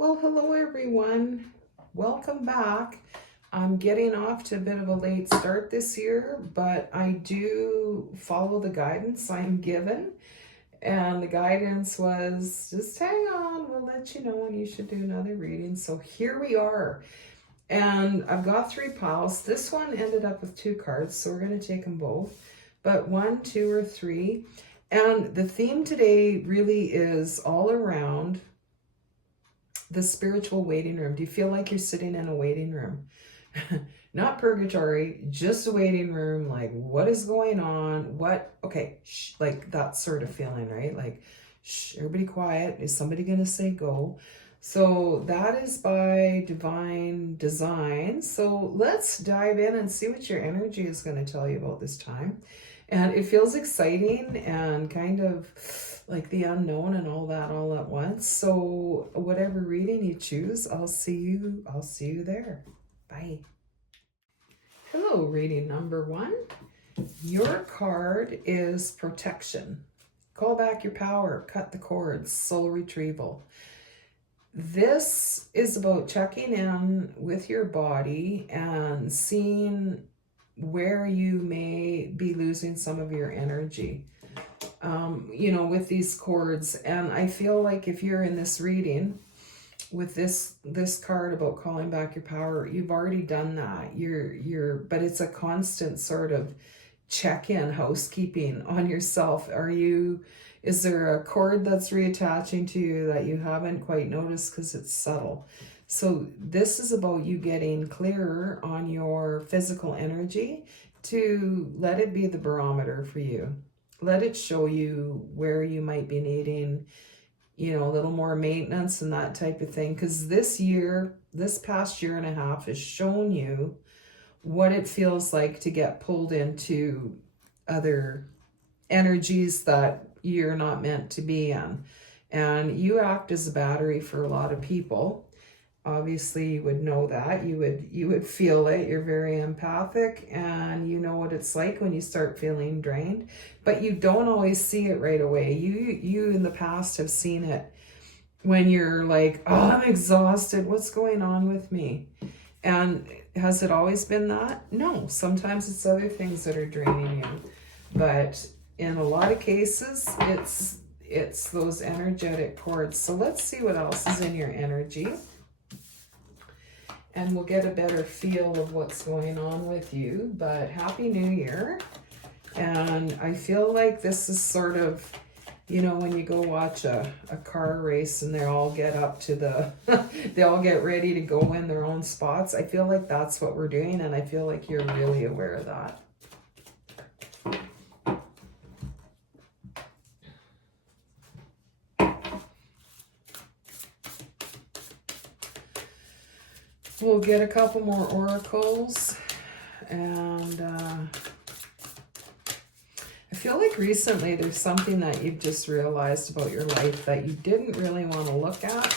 Well, hello everyone. Welcome back. I'm getting off to a bit of a late start this year, but I do follow the guidance I'm given. And the guidance was just hang on, we'll let you know when you should do another reading. So here we are. And I've got 3 piles. This one ended up with 2 cards, so we're going to take them both. But 1, 2, or 3. And the theme today really is all around the spiritual waiting room. Do you feel like you're sitting in a waiting room? Not purgatory, just a waiting room. Like, what is going on? Okay, like that sort of feeling, right? Like, everybody quiet. Is somebody going to say go? So that is by Divine Design. So let's dive in and see what your energy is going to tell you about this time. And it feels exciting and kind of like the unknown and all that all at once. So whatever reading you choose, I'll see you there. Bye. Hello, reading number 1. Your card is protection. Call back your power, cut the cords, soul retrieval. This is about checking in with your body and seeing where you may be losing some of your energy, with these cords. And I feel like if you're in this reading with this card about calling back your power, you've already done that. But it's a constant sort of check-in, housekeeping on yourself. Is there a cord that's reattaching to you that you haven't quite noticed because it's subtle? So this is about you getting clearer on your physical energy to let it be the barometer for you. Let it show you where you might be needing, a little more maintenance and that type of thing. Because this past year and a half has shown you what it feels like to get pulled into other energies that you're not meant to be in. And you act as a battery for a lot of people. Obviously, you would know that. You would feel it. You're very empathic, and you know what it's like when you start feeling drained. But you don't always see it right away. You in the past have seen it when you're like, oh, I'm exhausted. What's going on with me? And has it always been that? No. Sometimes it's other things that are draining you. But in a lot of cases, it's those energetic cords. So let's see what else is in your energy. And we'll get a better feel of what's going on with you. But Happy New Year. And I feel like this is sort of, when you go watch a car race and they all get up to they all get ready to go in their own spots. I feel like that's what we're doing. And I feel like you're really aware of that. We'll get a couple more oracles, and I feel like recently there's something that you've just realized about your life that you didn't really want to look at.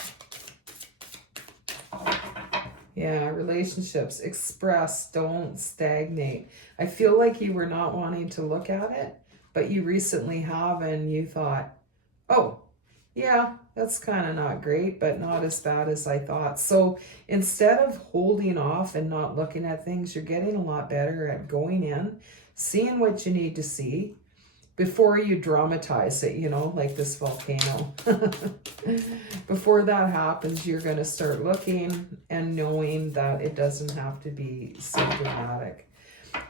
Yeah, relationships, express, don't stagnate. I feel like you were not wanting to look at it, but you recently have, and you thought, oh, yeah, that's kind of not great, but not as bad as I thought. So instead of holding off and not looking at things, you're getting a lot better at going in, seeing what you need to see before you dramatize it, like this volcano. Before that happens, you're going to start looking and knowing that it doesn't have to be so dramatic.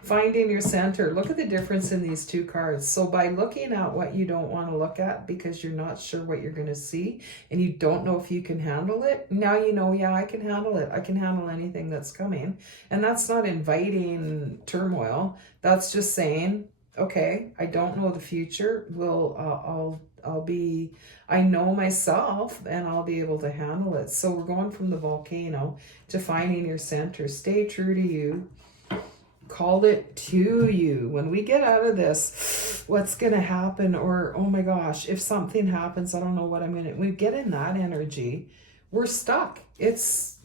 Finding your center. Look at the difference in these 2 cards. So by looking at what you don't want to look at because you're not sure what you're going to see and you don't know if you can handle it, now you know, yeah, I can handle it. I can handle anything that's coming. And that's not inviting turmoil. That's just saying, okay, I don't know the future. I know myself and I'll be able to handle it. So we're going from the volcano to finding your center. Stay true to you. Call it to you. When we get out of this, what's going to happen? Or, oh my gosh, if something happens, I don't know what I'm going to, we get in that energy, we're stuck. It's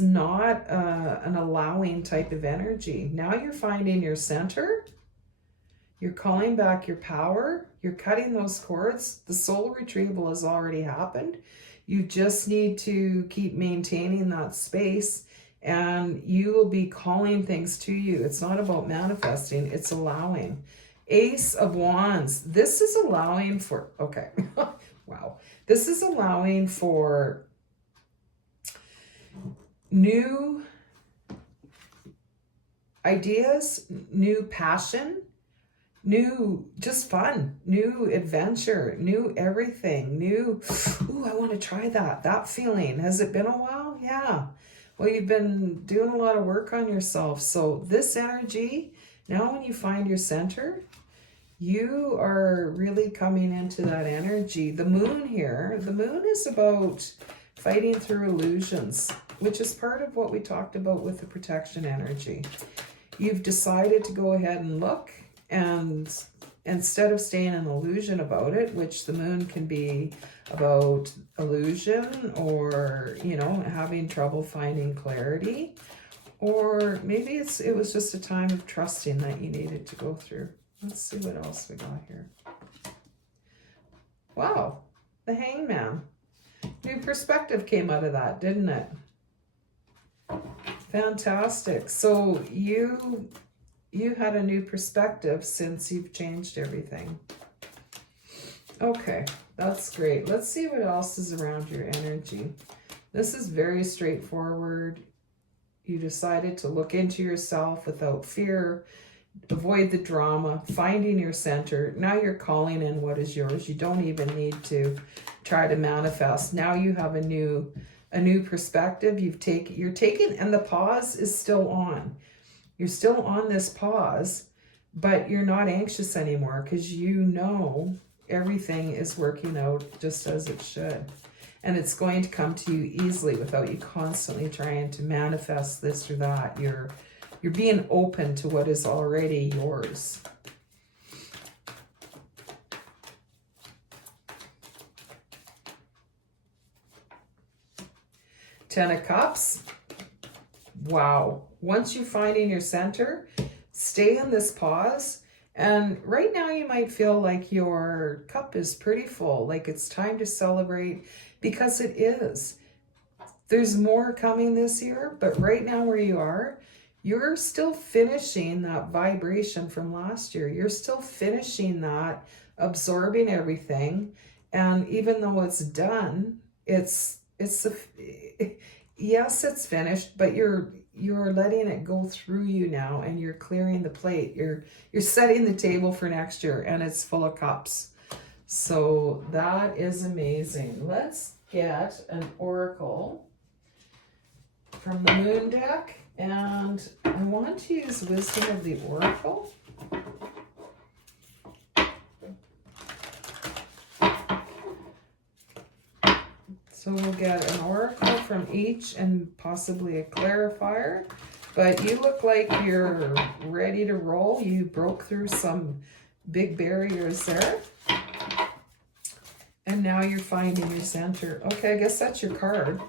not an allowing type of energy. Now you're finding your center. You're calling back your power. You're cutting those cords. The soul retrieval has already happened. You just need to keep maintaining that space, and you will be calling things to you. It's not about manifesting, it's allowing. Ace of Wands. This is allowing for, okay, wow. This is allowing for new ideas, new passion, new just fun, new adventure, new everything, new, ooh, I want to try that. That feeling. Has it been a while? Yeah. Well, you've been doing a lot of work on yourself. So this energy, now when you find your center, you are really coming into that energy. The moon here, the moon is about fighting through illusions, which is part of what we talked about with the protection energy. You've decided to go ahead and look, and instead of staying in illusion about it, which the moon can be about illusion, or, you know, having trouble finding clarity, or maybe it was just a time of trusting that you needed to go through. Let's see what else we got here. Wow, the Hangman. New perspective came out of that, didn't it? Fantastic. So you had a new perspective since you've changed everything. Okay, that's great. Let's see what else is around your energy. This is very straightforward. You decided to look into yourself without fear, avoid the drama, finding your center. Now you're calling in what is yours. You don't even need to try to manifest. Now you have a new perspective. You're taking, and the pause is still on. You're still on this pause, but you're not anxious anymore because you know everything is working out just as it should. And it's going to come to you easily without you constantly trying to manifest this or that. You're being open to what is already yours. Ten of Cups. Wow. Once you find in your center, stay in this pause. And right now you might feel like your cup is pretty full, like it's time to celebrate, because it is. There's more coming this year, but right now where you are, you're still finishing that vibration from last year. You're still finishing that, absorbing everything. And even though it's done, yes, it's finished, but you're letting it go through you now, and you're clearing the plate. You're setting the table for next year, and it's full of cups. So that is amazing. Let's get an oracle from the moon deck, and I want to use Wisdom of the Oracle. So we'll get an oracle from each and possibly a clarifier. But you look like you're ready to roll. You broke through some big barriers there. And now you're finding your center. Okay, I guess that's your card.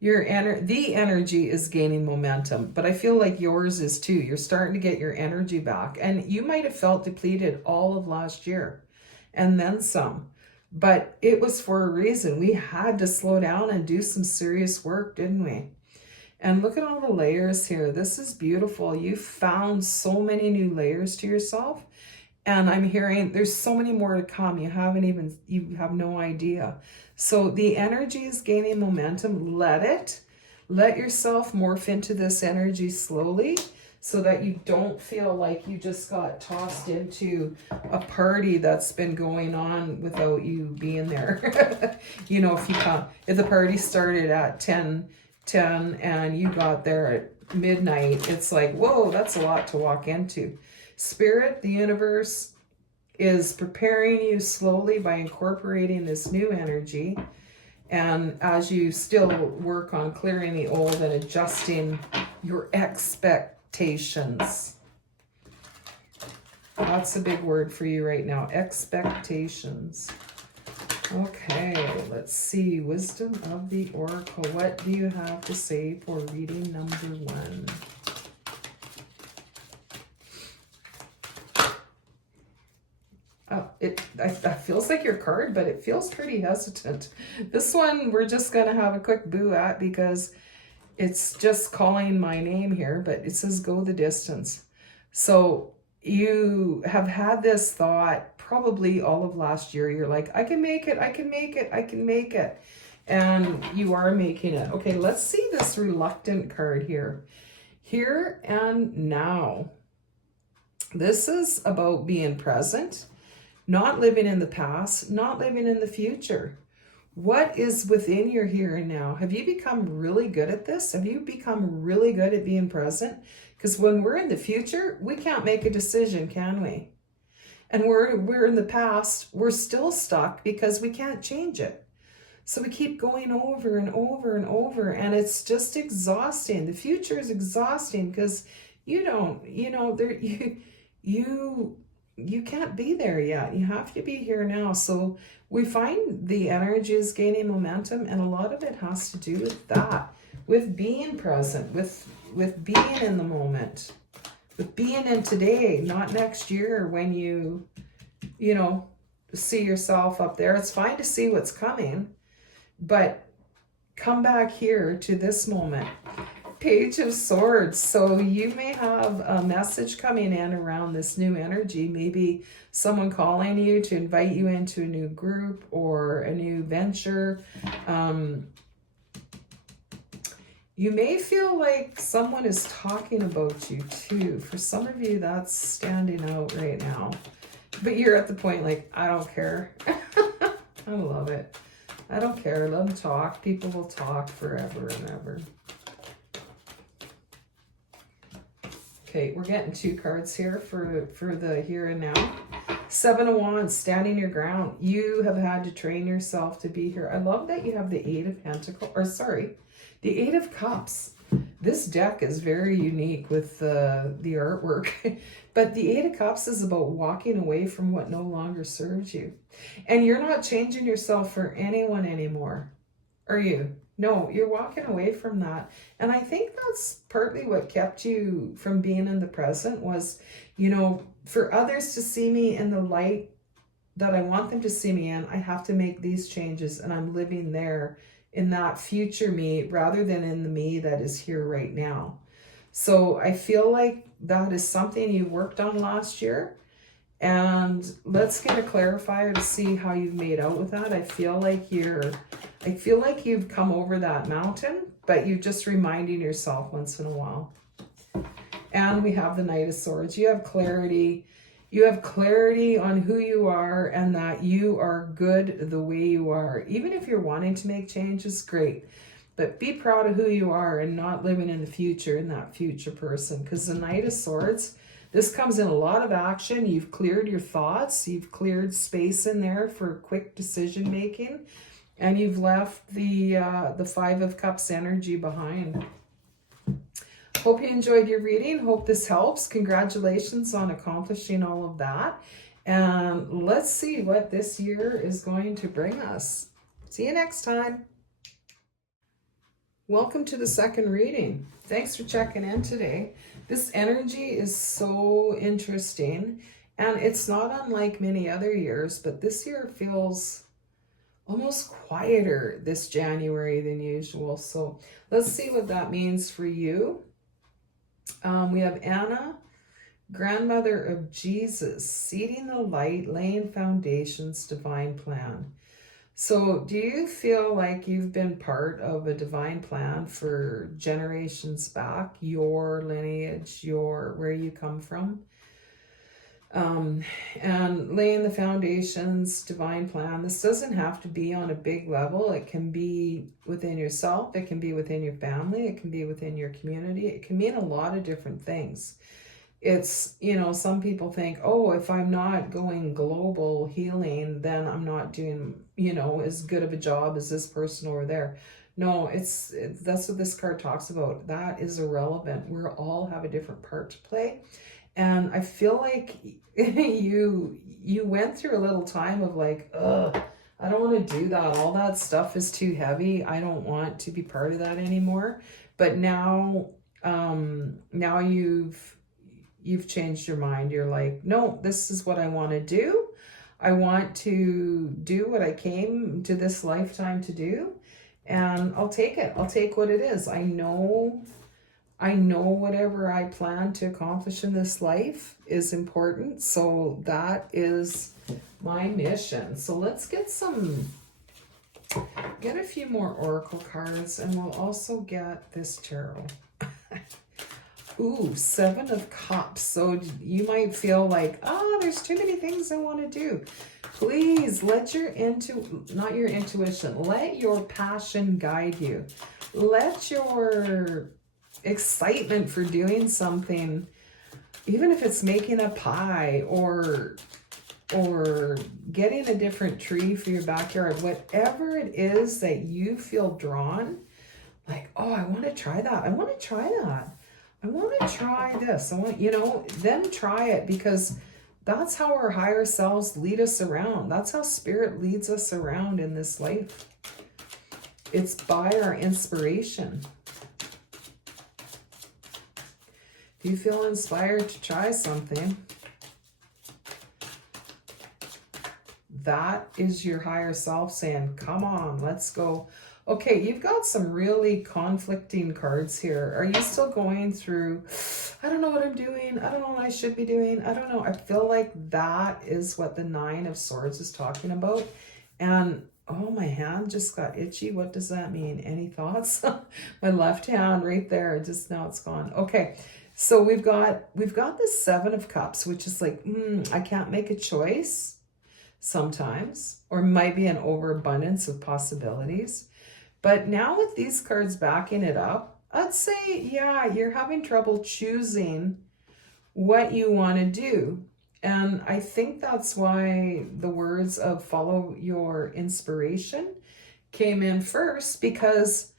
The energy is gaining momentum, but I feel like yours is too. You're starting to get your energy back. And you might have felt depleted all of last year and then some. But it was for a reason. We had to slow down and do some serious work, didn't we? And look at all the layers here. This is beautiful. You found so many new layers to yourself. And I'm hearing there's so many more to come. You have no idea. So the energy is gaining momentum. Let yourself morph into this energy slowly, so that you don't feel like you just got tossed into a party that's been going on without you being there. You know, if the party started at 10 and you got there at midnight, it's like, whoa, that's a lot to walk into. Spirit, the universe, is preparing you slowly by incorporating this new energy. And as you still work on clearing the old and adjusting your expectations. That's a big word for you right now. Expectations. Okay, let's see. Wisdom of the Oracle. What do you have to say for reading number 1? that feels like your card, but it feels pretty hesitant. This one we're just going to have a quick boo at because it's just calling my name here, but it says go the distance. So you have had this thought probably all of last year. You're like, I can make it, I can make it, I can make it. And you are making it. Okay, let's see this reluctant card here. Here and now. This is about being present, not living in the past, not living in the future. What is within your here and now? Have you become really good at this? Have you become really good at being present? Because when we're in the future, we can't make a decision, can we? And we're in the past, we're still stuck because we can't change it. So we keep going over and over and over, and it's just exhausting. The future is exhausting because you don't, you can't be there yet. You have to be here now. So we find the energy is gaining momentum, and a lot of it has to do with that, with being present, with being in the moment, with being in today, not next year when you see yourself up there. It's fine to see what's coming, but come back here to this moment. Page of Swords. So you may have a message coming in around this new energy. Maybe someone calling you to invite you into a new group or a new venture. You may feel like someone is talking about you too. For some of you, that's standing out right now. But you're at the point like, I don't care. I love it. I don't care. Let them talk. People will talk forever and ever. Okay, we're getting 2 cards here for the here and now. 7 of Wands, standing your ground. You have had to train yourself to be here. I love that you have the 8 of Pentacles, or sorry, the 8 of Cups. This deck is very unique with the artwork. But the 8 of Cups is about walking away from what no longer serves you. And you're not changing yourself for anyone anymore, are you? No, you're walking away from that. And I think that's partly what kept you from being in the present was, for others to see me in the light that I want them to see me in, I have to make these changes, and I'm living there in that future me rather than in the me that is here right now. So I feel like that is something you worked on last year. And let's get a clarifier to see how you've made out with that. I feel like you've come over that mountain, but you're just reminding yourself once in a while. And we have the Knight of Swords. You have clarity. You have clarity on who you are and that you are good the way you are. Even if you're wanting to make changes, great. But be proud of who you are and not living in the future in that future person. Because the Knight of Swords, this comes in a lot of action. You've cleared your thoughts. You've cleared space in there for quick decision making. And you've left the 5 of Cups energy behind. Hope you enjoyed your reading. Hope this helps. Congratulations on accomplishing all of that. And let's see what this year is going to bring us. See you next time. Welcome to the second reading. Thanks for checking in today. This energy is so interesting, and it's not unlike many other years, but this year feels almost quieter this January than usual. So let's see what that means for you. We have Anna, grandmother of Jesus, seeding the light, laying foundations, divine plan. So do you feel like you've been part of a divine plan for generations back, your lineage, where you come from? And laying the foundations, divine plan. This doesn't have to be on a big level. It can be within yourself. It can be within your family. It can be within your community. It can mean a lot of different things. It's, some people think, oh, if I'm not going global healing, then I'm not doing, as good of a job as this person over there. No, that's what this card talks about. That is irrelevant. We all have a different part to play. And I feel like you went through a little time of like, ugh, I don't want to do that. All that stuff is too heavy. I don't want to be part of that anymore. But now you've changed your mind. You're like, no, this is what I want to do. I want to do what I came to this lifetime to do, and I'll take it. I'll take what it is. I know whatever I plan to accomplish in this life is important. So that is my mission. So let's get a few more oracle cards, and we'll also get this tarot. Ooh, 7 of Cups. So you might feel like, oh, there's too many things I want to do. Please let not your intuition, let your passion guide you. Let your excitement for doing something, even if it's making a pie or getting a different tree for your backyard, whatever it is that you feel drawn, like, oh, I want to try that. I want to try that. I want to try this. I want, then try it, because that's how our higher selves lead us around. That's how spirit leads us around in this life. It's by our inspiration. If you feel inspired to try something, that is your higher self saying, come on, let's go. Okay, you've got some really conflicting cards here. Are you still going through, I don't know what I'm doing, I don't know what I should be doing, I don't know. I feel like that is what the 9 of Swords is talking about. And oh, my hand just got itchy. What does that mean? Any thoughts? My left hand right there, just now it's gone. Okay, so we've got the 7 of Cups, which is like, I can't make a choice sometimes, or might be an overabundance of possibilities. But now with these cards backing it up, I'd say, yeah, you're having trouble choosing what you want to do. And I think that's why the words of follow your inspiration came in first, because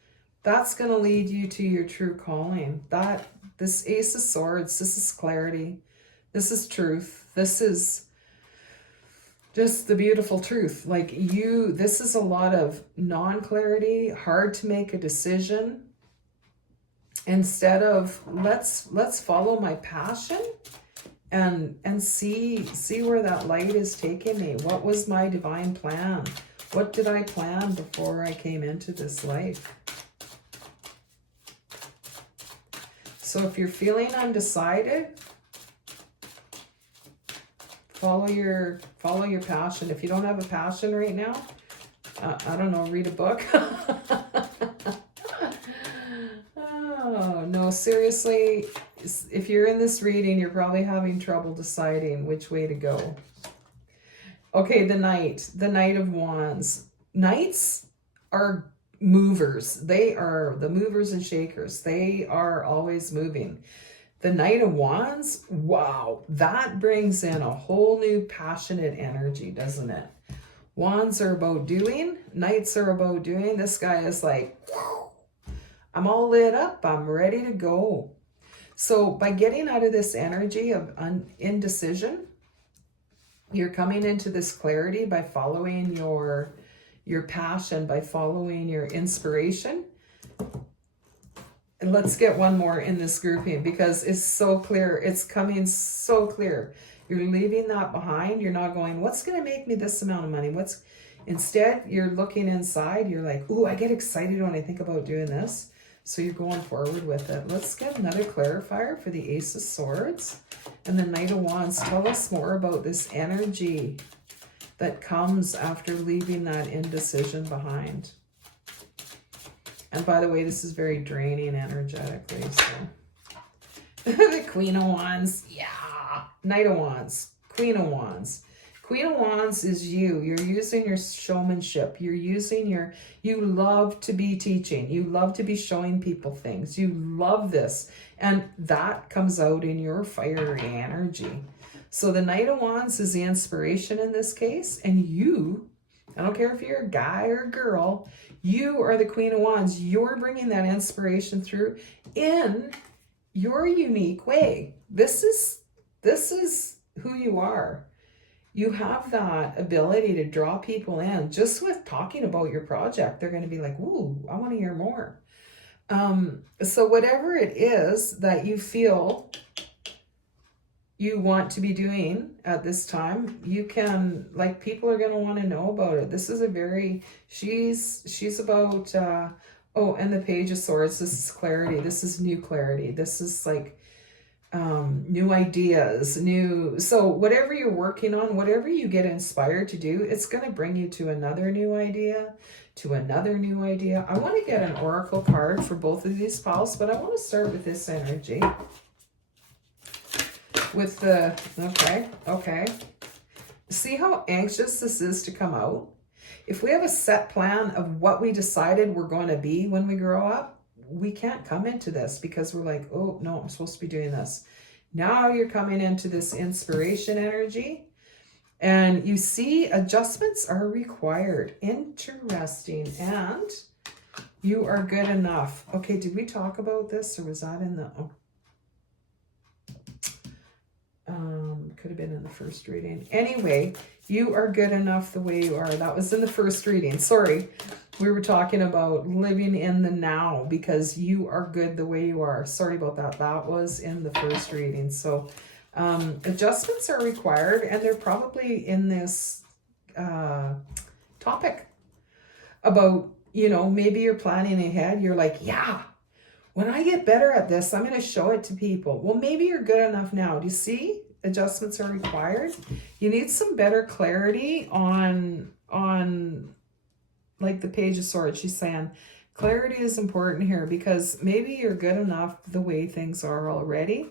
that's going to lead you to your true calling. This Ace of Swords, this is clarity. This is truth. This is just the beautiful truth. Like this is a lot of non-clarity, hard to make a decision. Instead of let's follow my passion and see where that light is taking me. What was my divine plan? What did I plan before I came into this life? So if you're feeling undecided, follow your passion. If you don't have a passion right now, I don't know, read a book. Oh, no, seriously, if you're in this reading, you're probably having trouble deciding which way to go. Okay, the Knight of Wands. Knights are movers. They are the movers and shakers. They are always moving. The Knight of Wands, wow, that brings in a whole new passionate energy, doesn't it? Wands are about doing, Knights are about doing. This guy is like, I'm all lit up, I'm ready to go. So by getting out of this energy of indecision, you're coming into this clarity by following your passion, by following your inspiration. And let's get one more in this grouping, because it's so clear. It's coming so clear. You're leaving that behind. You're not going, what's going to make me this amount of money? Instead, you're looking inside. You're like, ooh, I get excited when I think about doing this. So you're going forward with it. Let's get another clarifier for the Ace of Swords and the Knight of Wands. Tell us more about this energy that comes after leaving that indecision behind. And by the way, this is very draining energetically. So the Queen of Wands, yeah. Knight of Wands, Queen of Wands. Queen of Wands is you. You're using your showmanship. You're using you love to be teaching. You love to be showing people things. You love this. And that comes out in your fiery energy. So the Knight of Wands is the inspiration in this case. And you, I don't care if you're a guy or a girl, you are the Queen of Wands. You're bringing that inspiration through in your unique way. This is who you are. You have that ability to draw people in. Just with talking about your project, they're going to be like, ooh, I want to hear more. So whatever it is that you feel you want to be doing at this time, you can, like, people are going to want to know about it. This is a very, she's about, oh, and the Page of Swords, this is clarity. This is new clarity. This is like, new ideas, so whatever you're working on, whatever you get inspired to do, it's going to bring you to another new idea, to another new idea. I want to get an oracle card for both of these piles, but I want to start with this energy. With the, okay. See how anxious this is to come out? If we have a set plan of what we decided we're going to be when we grow up, we can't come into this because we're like, oh, no, I'm supposed to be doing this. Now you're coming into this inspiration energy, and you see adjustments are required. Interesting. And you are good enough. Okay, did we talk about this, or was that in the... could have been in the first reading. Anyway, you are good enough the way you are. That was in the first reading. Sorry. We were talking about living in the now because you are good the way you are. Sorry about that. That was in the first reading. So adjustments are required, and they're probably in this topic about, you know, maybe you're planning ahead. You're like, yeah, when I get better at this, I'm going to show it to people. Well, maybe you're good enough now. Do you see? Adjustments are required. You need some better clarity on like the Page of Swords. She's saying clarity is important here because maybe you're good enough the way things are already,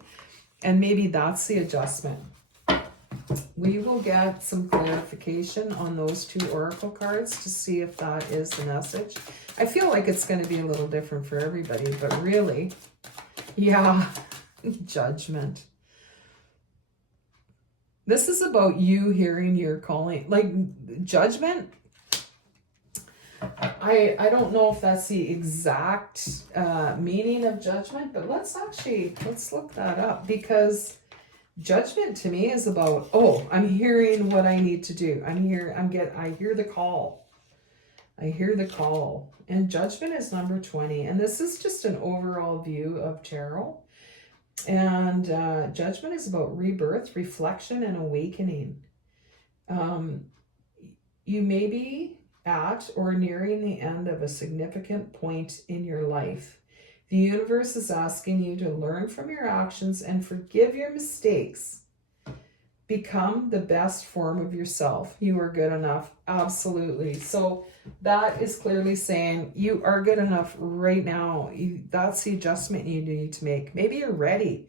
and maybe that's the adjustment. We will get some clarification on those two oracle cards to see if that is the message. I feel like it's going to be a little different for everybody, but really, yeah, Judgment. This is about you hearing your calling. Like, Judgment, I don't know if that's the exact meaning of judgment, but let's look that up, because Judgment to me is about, oh, I'm hearing what I need to do. I hear the call. I hear the call. And Judgment is number 20. And this is just an overall view of tarot. And Judgment is about rebirth, reflection, and awakening. You may be at or nearing the end of a significant point in your life. The universe is asking you to learn from your actions and forgive your mistakes. Become the best form of yourself. You are good enough. Absolutely. So that is clearly saying you are good enough right now. That's the adjustment you need to make. Maybe you're ready.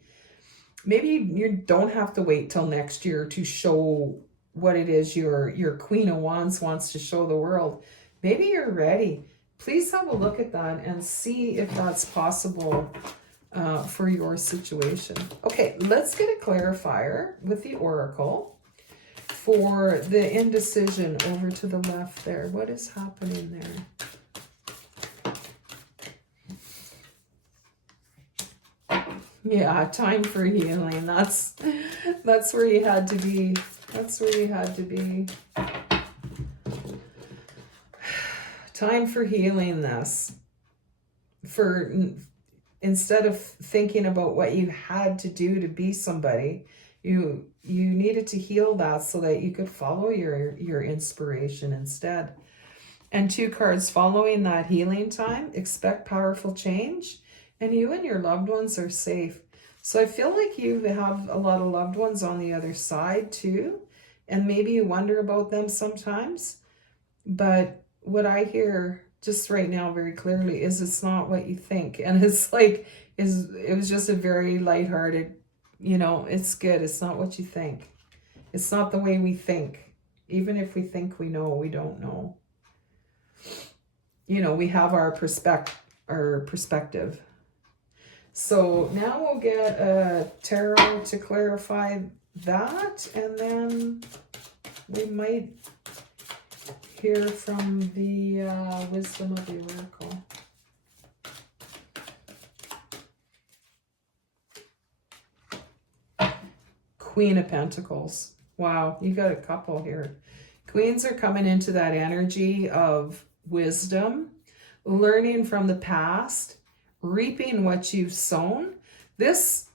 Maybe you don't have to wait till next year to show what it is your Queen of Wands wants to show the world. Maybe you're ready. Please have a look at that and see if that's possible for your situation. Okay, let's get a clarifier with the oracle for the indecision over to the left there. What is happening there? Yeah, time for healing. That's where you had to be. That's where you had to be. Time for healing this. Instead of thinking about what you had to do to be somebody, you needed to heal that so that you could follow your inspiration instead. And 2 cards following that healing time, expect powerful change, and you and your loved ones are safe. So I feel like you have a lot of loved ones on the other side too, and maybe you wonder about them sometimes. But what I hear just right now very clearly is it's not what you think. And it's like, it was just a very lighthearted, it's good. It's not what you think. It's not the way we think. Even if we think we know, we don't know. We have our perspective. So now we'll get a tarot to clarify that, and then we might hear from the wisdom of the oracle. Queen of Pentacles. Wow, you got a couple here. Queens are coming into that energy of wisdom, learning from the past, reaping what you've sown. This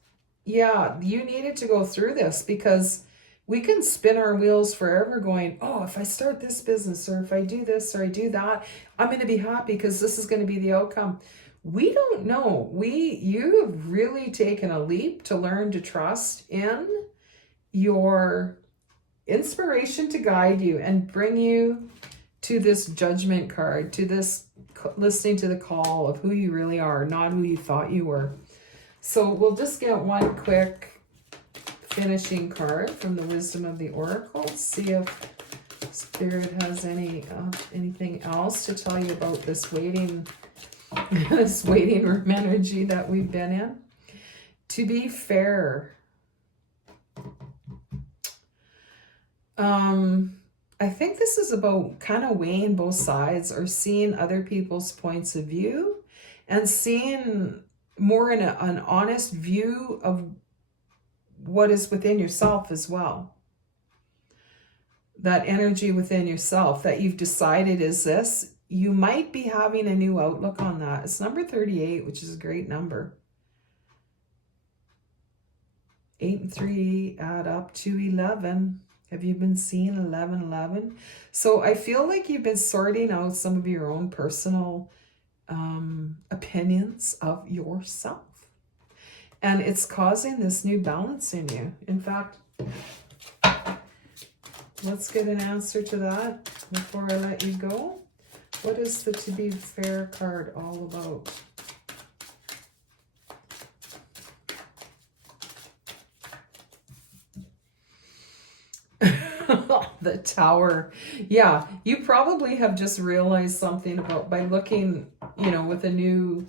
Yeah, you needed to go through this because we can spin our wheels forever going, oh, if I start this business or if I do this or I do that, I'm going to be happy because this is going to be the outcome. We don't know. You have really taken a leap to learn to trust in your inspiration to guide you and bring you to this judgment card, to this listening to the call of who you really are, not who you thought you were. So we'll just get one quick finishing card from the Wisdom of the Oracle. See if Spirit has anything else to tell you about this waiting this waiting room energy that we've been in. To be fair, I think this is about kind of weighing both sides or seeing other people's points of view and seeing more in an honest view of what is within yourself as well. That energy within yourself that you've decided is this. You might be having a new outlook on that. It's number 38, which is a great number. 8 and 3 add up to 11. Have you been seeing 11? So I feel like you've been sorting out some of your own personal opinions of yourself. And it's causing this new balance in you. In fact, let's get an answer to that before I let you go. What is the To Be Fair card all about? The Tower. Yeah, you probably have just realized something about by looking, with a new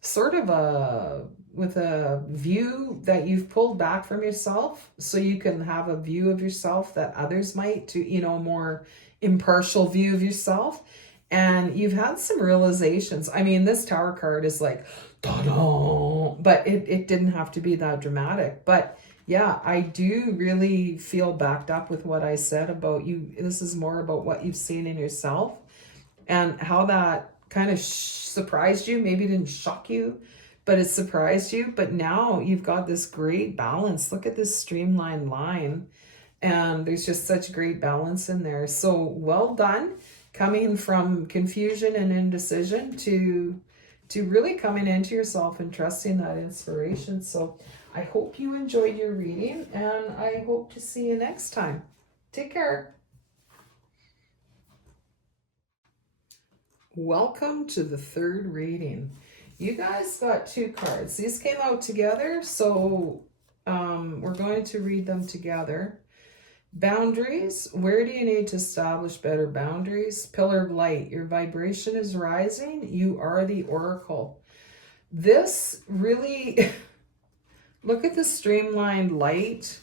sort of with a view that you've pulled back from yourself so you can have a view of yourself that others might, to more impartial view of yourself. And you've had some realizations. I mean, this Tower card is like, ta-da! But it didn't have to be that dramatic. But yeah, I do really feel backed up with what I said about you. This is more about what you've seen in yourself and how that kind of surprised you. Maybe it didn't shock you, but it surprised you. But now you've got this great balance. Look at this streamlined line. And there's just such great balance in there. So well done. Coming from confusion and indecision to really coming into yourself and trusting that inspiration. So I hope you enjoyed your reading, and I hope to see you next time. Take care. Welcome to the third reading. You guys got 2 cards. These came out together, so we're going to read them together. Boundaries. Where do you need to establish better boundaries? Pillar of Light. Your vibration is rising. You are the Oracle. This really... Look at the streamlined light.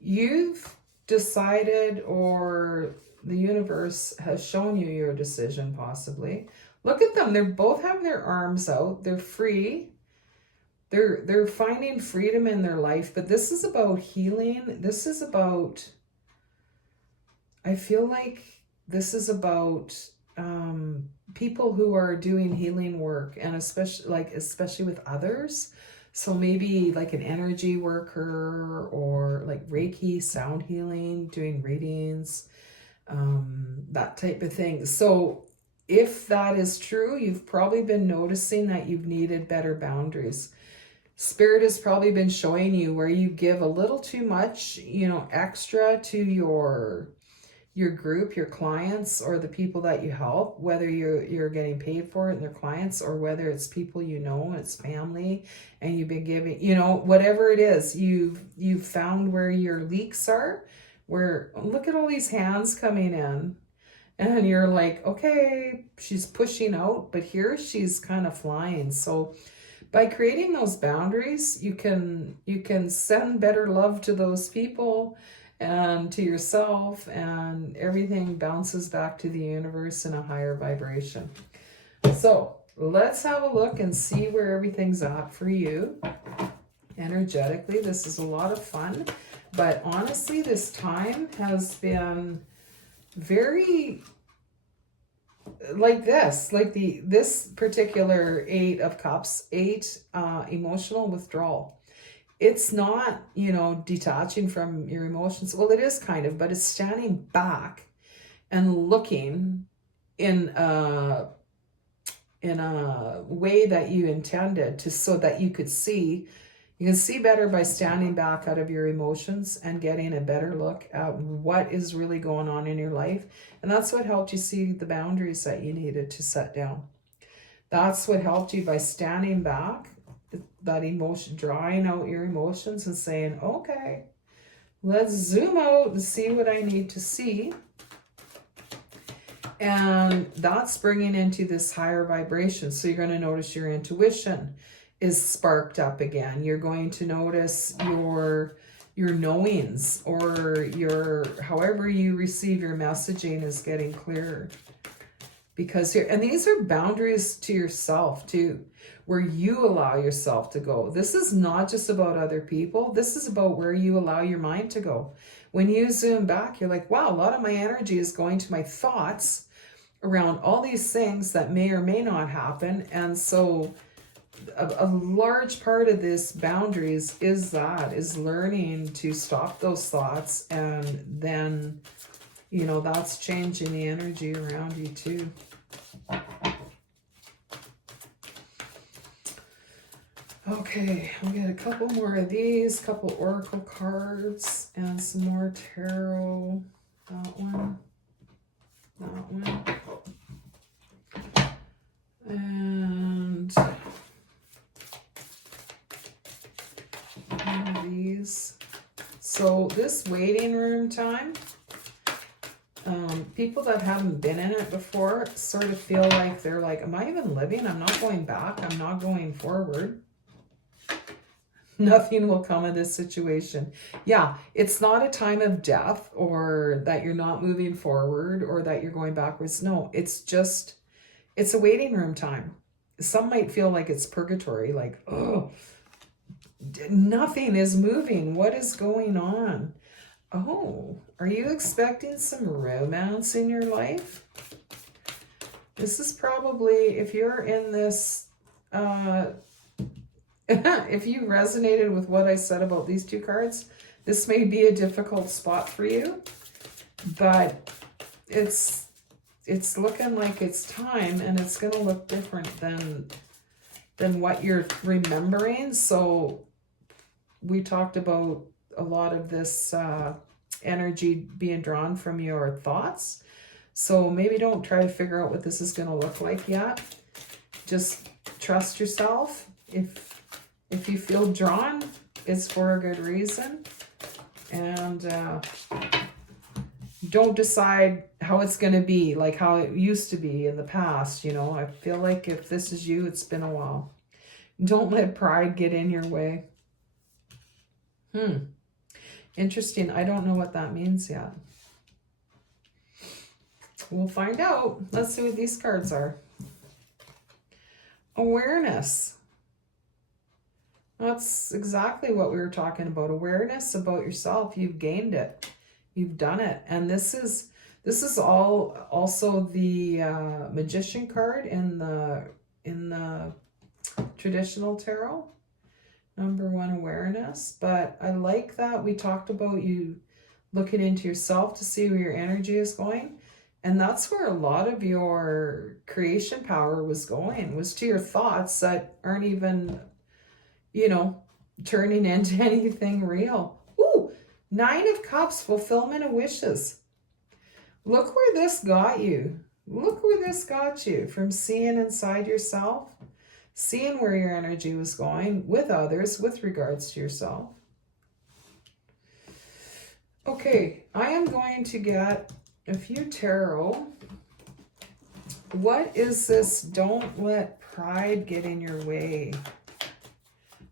You've decided, or the universe has shown you your decision possibly. Look at them. They both have their arms out. They're free. They're finding freedom in their life, but this is about healing. This is about, I feel like this is about people who are doing healing work, and especially with others. So maybe like an energy worker or like Reiki, sound healing, doing readings, that type of thing. So if that is true, you've probably been noticing that you've needed better boundaries. Spirit has probably been showing you where you give a little too much, extra to your group, your clients, or the people that you help, whether you're getting paid for it and their clients, or whether it's people it's family, and you've been giving, whatever it is, you've found where your leaks are, where look at all these hands coming in, and you're like, okay, she's pushing out, but here she's kind of flying. So by creating those boundaries, you can send better love to those people and to yourself, and everything bounces back to the universe in a higher vibration. So let's have a look and see where everything's at for you energetically. This is a lot of fun, but honestly, this time has been very like this, like this particular 8 of Cups, emotional withdrawal. It's not, detaching from your emotions. Well, it is kind of, but it's standing back and looking in a way that you intended to, so that you could see. You can see better by standing back out of your emotions and getting a better look at what is really going on in your life. And that's what helped you see the boundaries that you needed to set down. That's what helped you by standing back, that emotion, drawing out your emotions and saying, okay, let's zoom out and see what I need to see. And that's bringing into this higher vibration. So you're going to notice your intuition is sparked up again. You're going to notice your knowings, or your, however you receive your messaging is getting clearer. Because here, and these are boundaries to yourself too, where you allow yourself to go. This is not just about other people. This is about where you allow your mind to go. When you zoom back, you're like, wow, a lot of my energy is going to my thoughts around all these things that may or may not happen. And so a large part of this boundaries is learning to stop those thoughts. And then, that's changing the energy around you too. Okay, we'll get a couple more of these, couple oracle cards, and some more tarot. That one. And one of these. So this waiting room time, people that haven't been in it before sort of feel like they're like, am I even living? I'm not going back. I'm not going forward. Nothing will come of this situation. Yeah, it's not a time of death, or that you're not moving forward, or that you're going backwards. No, it's a waiting room time. Some might feel like it's purgatory, like, oh, nothing is moving. What is going on? Oh, are you expecting some romance in your life? This is probably, if you're in this, if you resonated with what I said about these two cards, this may be a difficult spot for you, but it's looking like it's time, and it's going to look different than what you're remembering. So we talked about a lot of this energy being drawn from your thoughts. So maybe don't try to figure out what this is going to look like yet. Just trust yourself. If you feel drawn, it's for a good reason. And don't decide how it's going to be, like how it used to be in the past. I feel like if this is you, it's been a while. Don't let pride get in your way. Interesting. I don't know what that means yet. We'll find out. Let's see what these cards are. Awareness. That's exactly what we were talking about. Awareness about yourself. You've gained it. You've done it. And this is all also the Magician card in the traditional tarot. Number 1, awareness. But I like that we talked about you looking into yourself to see where your energy is going. And that's where a lot of your creation power was going, was to your thoughts that aren't even, turning into anything real. Ooh, 9 of Cups, fulfillment of wishes. Look where this got you. Look where this got you, from seeing inside yourself, seeing where your energy was going with others with regards to yourself. Okay, I am going to get a few tarot. What is this? Don't let pride get in your way.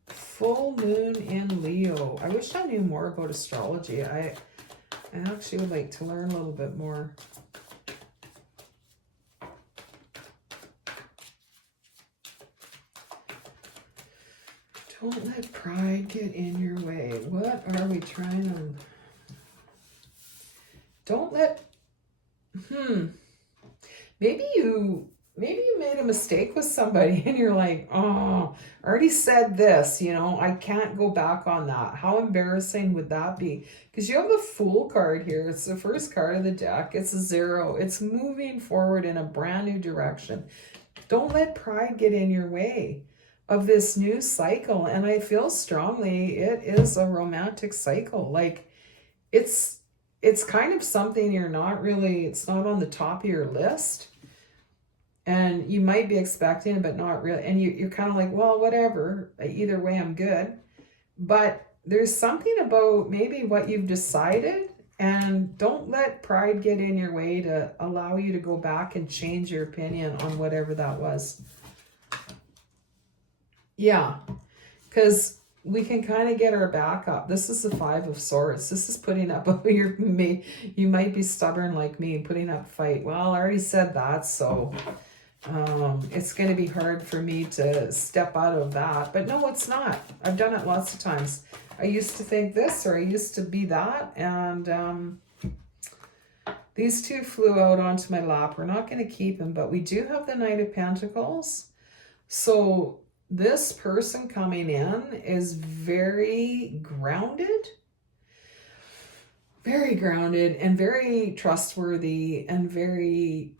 Full moon in Leo. I wish I knew more about astrology. I actually would like to learn a little bit more. Don't let pride get in your way. What are we trying to... Don't let... Maybe you made a mistake with somebody and you're like, oh, I already said this, I can't go back on that. How embarrassing would that be? Because you have the Fool card here. It's the first card of the deck. It's a 0. It's moving forward in a brand new direction. Don't let pride get in your way of this new cycle. And I feel strongly it is a romantic cycle. Like it's kind of something it's not on the top of your list. And you might be expecting it, but not really. And you're kind of like, well, whatever. Either way, I'm good. But there's something about maybe what you've decided, and don't let pride get in your way to allow you to go back and change your opinion on whatever that was. Yeah, because we can kind of get our back up. This is the 5 of Swords. This is putting up, you might be stubborn like me, putting up a fight. Well, I already said that, so it's going to be hard for me to step out of that. But no, it's not. I've done it lots of times. I used to think this, or I used to be that, and these two flew out onto my lap. We're not going to keep them, but we do have the Knight of Pentacles. So this person coming in is very grounded and very trustworthy and very,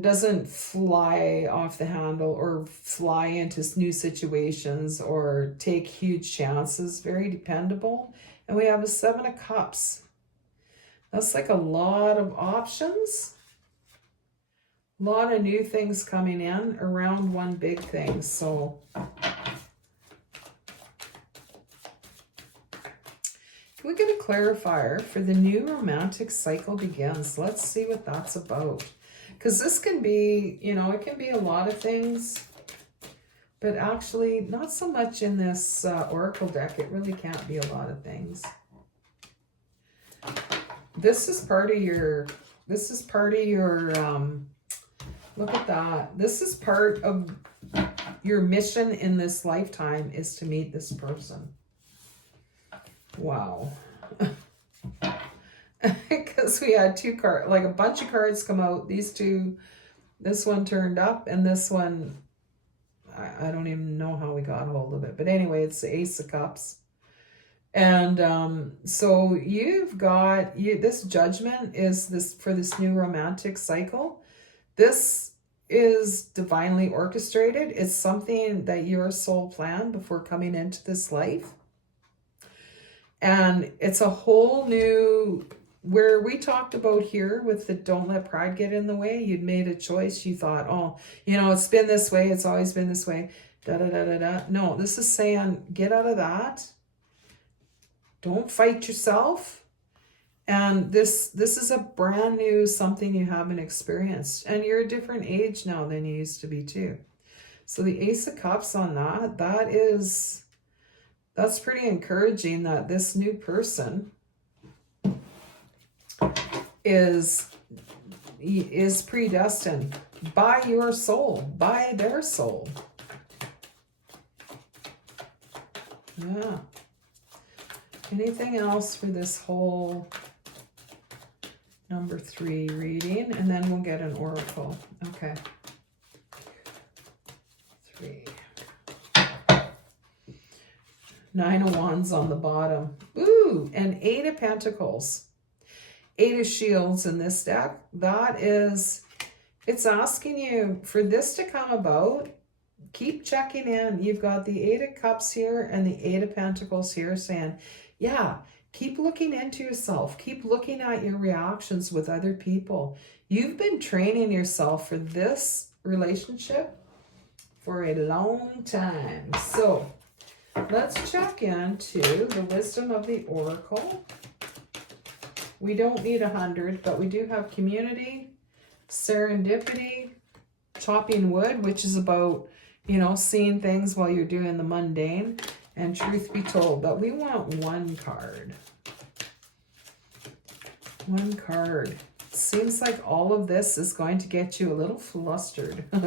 doesn't fly off the handle or fly into new situations or take huge chances. Very dependable. And we have a 7 of Cups. That's like a lot of options. A lot of new things coming in around one big thing. So can we get a clarifier for the new romantic cycle begins? Let's see what that's about. Because this can be, it can be a lot of things, but actually not so much in this Oracle deck. It really can't be a lot of things. This is part of your, look at that. This is part of your mission in this lifetime, is to meet this person. Wow. Because we had 2 cards, like a bunch of cards come out. These two, this one turned up, and this one, I don't even know how we got hold of it. But anyway, it's the Ace of Cups. And so you've got, this Judgment is this for this new romantic cycle. This is divinely orchestrated. It's something that your soul planned before coming into this life. And it's a whole new, where we talked about here with the don't let pride get in the way. You'd made a choice. You thought, oh, it's been this way. It's always been this way. Da, da, da, da, da. No, this is saying, get out of that. Don't fight yourself. And this is a brand new something you haven't experienced. And you're a different age now than you used to be too. So the Ace of Cups on that's pretty encouraging, that this new person is predestined by your soul, by their soul. Yeah. Anything else for this whole number 3 reading? And then we'll get an oracle. Okay. 3. 9 of Wands on the bottom. Ooh, and 8 of Pentacles. 8 of Shields in this deck. It's asking you for this to come about. Keep checking in. You've got the 8 of Cups here and the 8 of Pentacles here saying, yeah, keep looking into yourself. Keep looking at your reactions with other people. You've been training yourself for this relationship for a long time. So let's check into the wisdom of the Oracle. We don't need 100, but we do have community, serendipity, chopping wood, which is about, seeing things while you're doing the mundane, and truth be told. But we want 1 card. 1 card. Seems like all of this is going to get you a little flustered. Ooh,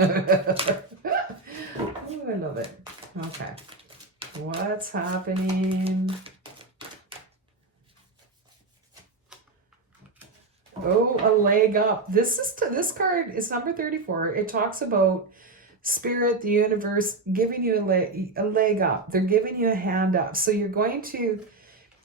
I love it. Okay. What's happening? Oh, a leg up. This card is number 34. It talks about spirit, the universe giving you a leg up. They're giving you a hand up. So you're going to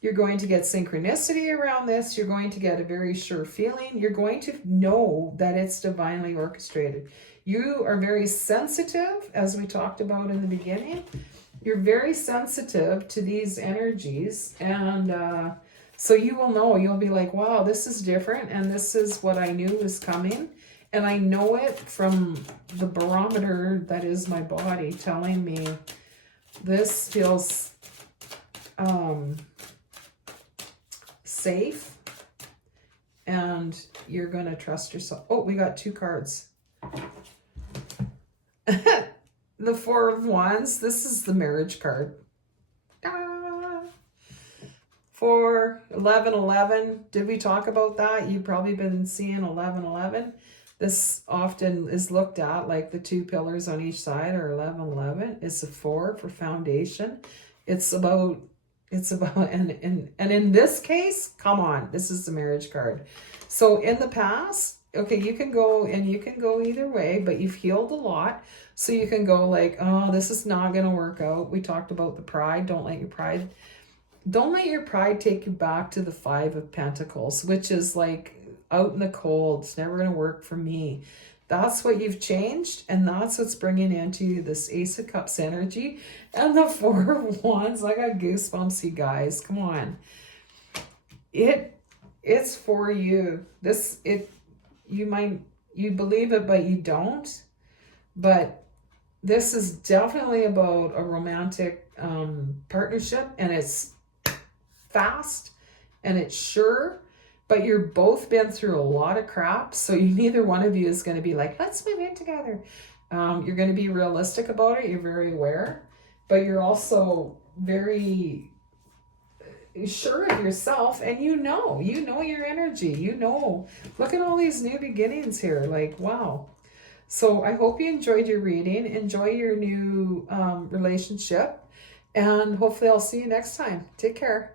get synchronicity around this. You're going to get a very sure feeling. You're going to know that it's divinely orchestrated. You are very sensitive, as we talked about in the beginning. You're very sensitive to these energies, and so you will know. You'll be like, wow, this is different, and this is what I knew was coming. And I know it from the barometer that is my body telling me this feels safe, and you're going to trust yourself. Oh, we got 2 cards. The 4 of Wands. This is the marriage card. 4, 11, 11. Did we talk about that? You've probably been seeing 11, 11. This often is looked at like the 2 pillars on each side are 11, 11. It's a 4 for foundation. It's about, and in this case, come on, this is the marriage card. So in the past, okay, you can go either way, but you've healed a lot. So you can go like, oh, this is not going to work out. We talked about the pride. Don't let your pride take you back to the 5 of Pentacles, which is like out in the cold. It's never going to work for me. That's what you've changed, and that's what's bringing into you this Ace of Cups energy and the 4 of Wands. I got goosebumps, you guys. Come on. It's for you. You believe it, but you don't. But this is definitely about a romantic partnership, and it's fast and it's sure, but you're both been through a lot of crap, so neither one of you is going to be like, let's move in together. You're going to be realistic about it. You're very aware, but you're also very sure of yourself, and you know your energy. Look at all these new beginnings here. Like, wow. So I hope you enjoyed your reading. Enjoy your new relationship, and hopefully I'll see you next time. Take care.